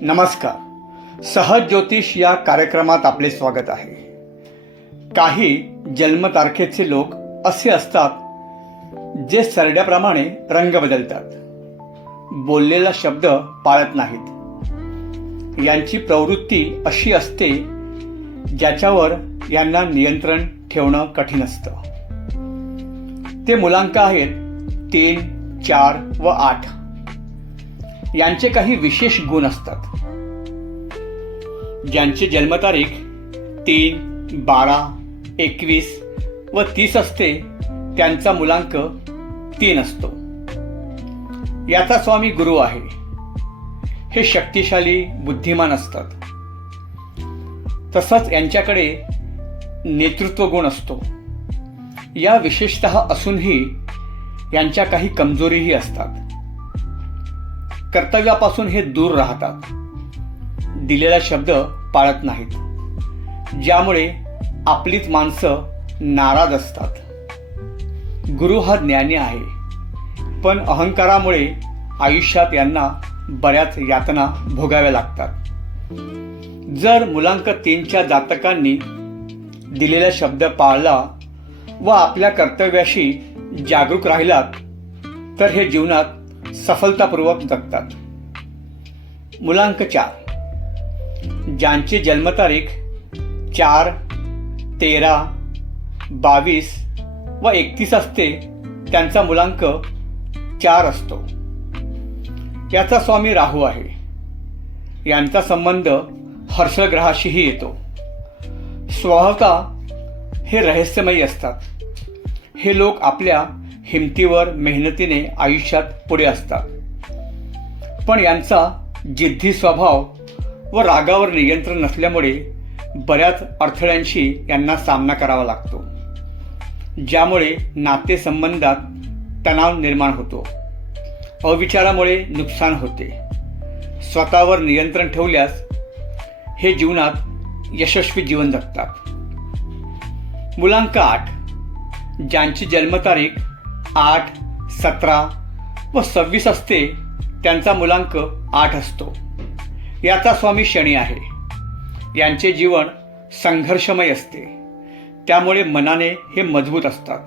नमस्कार. सहज ज्योतिष या कार्यक्रमात आपले स्वागत आहे. काही जन्मतारखेचे लोक असे असतात जे सरड्याप्रमाणे रंग बदलतात. बोललेला शब्द पाळत नाहीत. यांची प्रवृत्ती अशी असते ज्याच्यावर यांना नियंत्रण ठेवणं कठीण असतं. ते मुलांक आहेत तीन चार व आठ. यांचे काही विशेष गुण असतात. ज्यांची जन्मतारीख तीन बारा एकवीस व तीस असते त्यांचा मुलांक तीन असतो. याचा स्वामी गुरु आहे. हे शक्तिशाली बुद्धिमान असतात. तसंच यांच्याकडे नेतृत्व गुण असतो. या विशेषत असूनही यांच्या काही कमजोरीही असतात. कर्तव्यापासून हे दूर राहतात. दिलेला शब्द पाळत नाहीत. ज्यामुळे आपलीच माणसं नाराज असतात. गुरु हा ज्ञानी आहे. पण अहंकारामुळे आयुष्यात यांना बऱ्याच यातना भोगाव्या लागतात. जर मुलांक तीनच्या जातकांनी दिलेला शब्द पाळला व आपल्या कर्तव्याशी जागरूक राहिलात तर हे जीवनात सफलतापूर्वक जगतात. मुलांक चार. ज्यांची जन्मतारीख चार तेरा बावीस व एकतीस असते त्यांचा मुलांक चार असतो. याचा स्वामी राहू आहे. यांचा संबंध हर्षग्रहाशीही येतो. स्वभावता हे रहस्यमयी असतात. हे लोक आपल्या हिमतीवर मेहनतीने आयुष्यात पुढे असतात. पण यांचा जिद्दी स्वभाव व रागावर नियंत्रण नसल्यामुळे बऱ्याच अडथळ्यांशी यांना सामना करावा लागतो ज्यामुळे नातेसंबंधात तणाव निर्माण होतो. अविचारामुळे नुकसान होते. स्वतःवर नियंत्रण ठेवल्यास हे जीवनात यशस्वी जीवन जगतात. मुलांक आठ ज्यांची जन्मतारीख आठ सतरा व सव्वीस असते त्यांचा मुलांक आठ असतो. याचा स्वामी शनी आहे. यांचे जीवन संघर्षमय असते. त्यामुळे मनाने हे मजबूत असतात.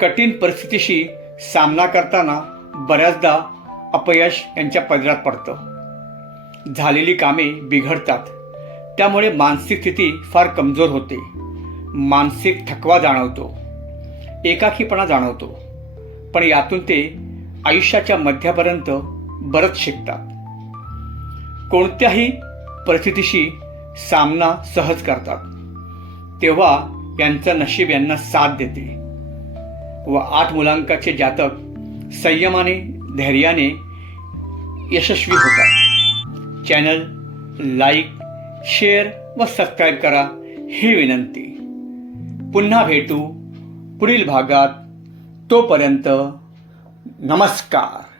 कठीण परिस्थितीशी सामना करताना बऱ्याचदा अपयश यांच्या पदरात पडतं. झालेली कामे बिघडतात. त्यामुळे मानसिक स्थिती फार कमजोर होते. मानसिक थकवा जाणवतो. एकाकीपणा जाणवतो. पण यातून ते आयुष्याच्या मध्यापर्यंत बरंच शिकतात. कोणत्याही परिस्थितीशी सामना सहज करतात. तेव्हा यांचं नशीब यांना साथ देते. व आठ मुलांकाचे जातक संयमाने धैर्याने यशस्वी होतात. चॅनल लाईक शेअर व सबस्क्राईब करा ही विनंती. पुन्हा भेटू पुढील भागात तोपर्यंत नमस्कार.